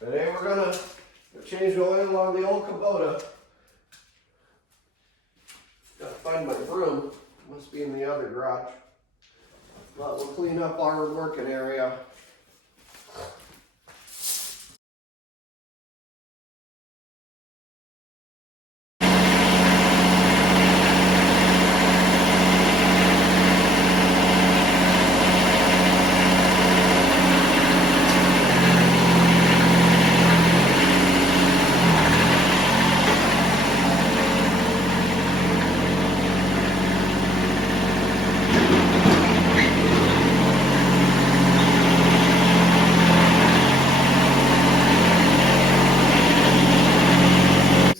Today we're gonna change the oil on the old Kubota. Gotta find my broom. Must be in the other garage. But we'll clean up our working area.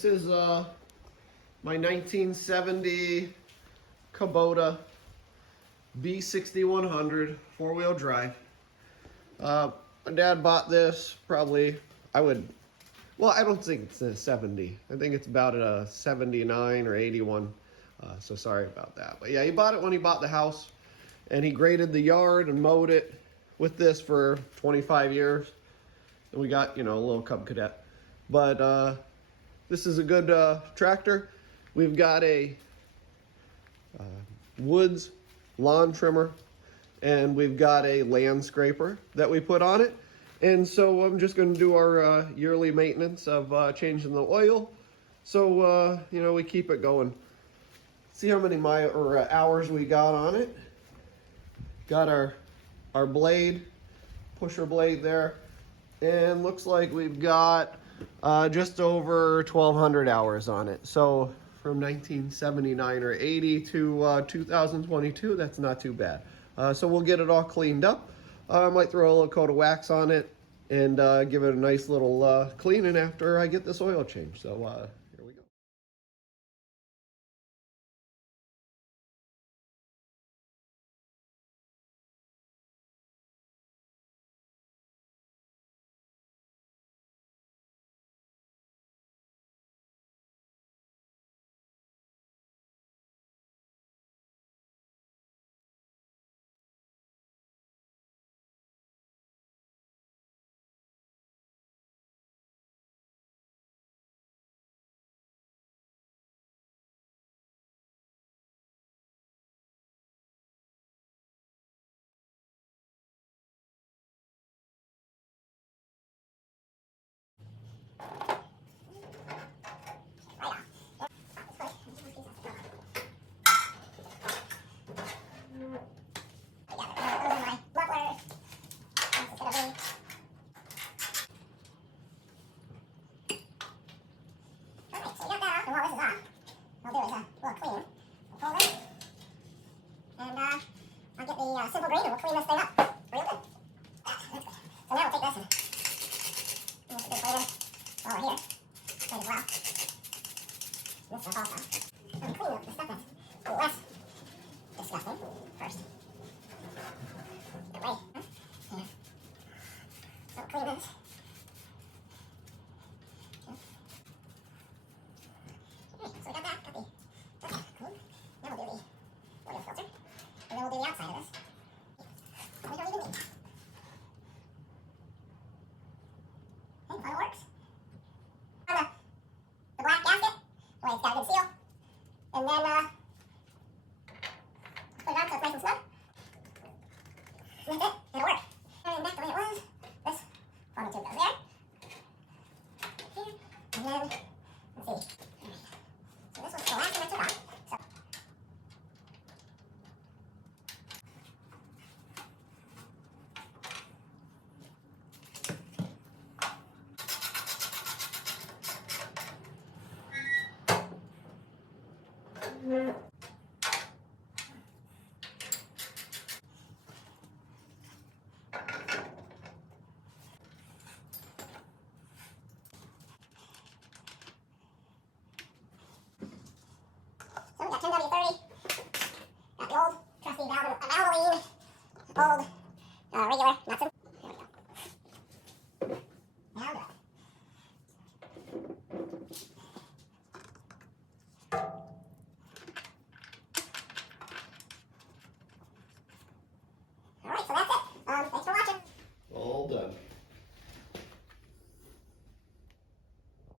This is my 1970 Kubota B6100 four-wheel drive. My dad bought this probably, I don't think it's a 70. I think it's about a 79 or 81. So sorry about that. But yeah, he bought it when he bought the house, and he graded the yard and mowed it with this for 25 years. And we got, a little Cub Cadet. But this is a good tractor. We've got a Woods lawn trimmer, and we've got a land scraper that we put on it. And so I'm just going to do our yearly maintenance of changing the oil. So, we keep it going. See how many hours we got on it. Got our blade, pusher blade there. And looks like we've got just over 1,200 hours on it. So from 1979 or 80 to 2022, that's not too bad. So we'll get it all cleaned up. I might throw a little coat of wax on it and give it a nice little cleaning after I get this oil change. So here we go. Simple grader will clean this thing up real good. So now we'll take this and we'll put this later while we're here. Might as well. This stuff also. I'm cleaning up the stuff that's a little less disgusting first. Get it ready. Huh? Yeah. So we'll clean this.